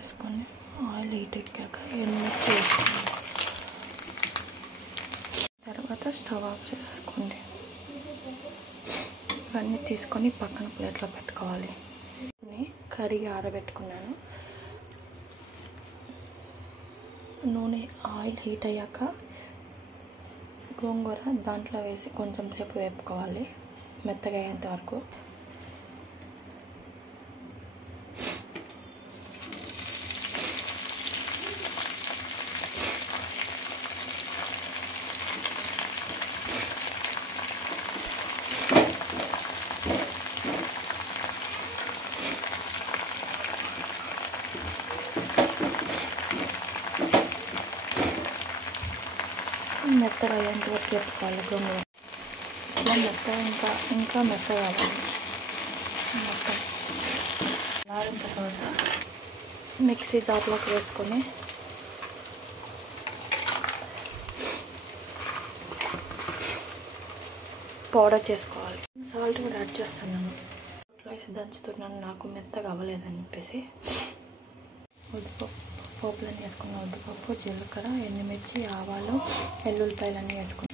వేసుకొని oil heat ఎక్కాక ఎండుమిర్చి వేసుకోండి. తర్వాత స్టవ్ ఆఫ్ చేసేసుకోండి. ఇవన్నీ తీసుకొని పక్కన ప్లేట్లో పెట్టుకోవాలి. కడిగి ఆరబెట్టుకున్నాను. నూనె ఆయిల్ హీట్ అయ్యాక గోంగూర దాంట్లో వేసి కొంచెం సేపు వేపుకోవాలి, మెత్తగా అయ్యేంత వరకు. మెత్తగా అయ్యేంత వరకు వేపుకోవాలి గోంగూర. ఇలా మెత్తగా ఇంకా మెత్తగా అవ్వాలి. మొత్తం ఆరిన తర్వాత మిక్సీ జార్లోకి వేసుకొని పౌడర్ చేసుకోవాలి. సాల్ట్ కూడా యాడ్ చేస్తున్నాను. అట్లా వేసి దంచుతున్నాను, నాకు మెత్తగా అవ్వలేదని చెప్పేసి. ఉద్దిపప్పు పోపులన్నీ వేసుకున్న ఉద్దిపప్పు, జీలకర్ర, ఎండుమిర్చి, ఆవాలు, ఎల్లుల్లిపాయలన్నీ వేసుకున్నాను.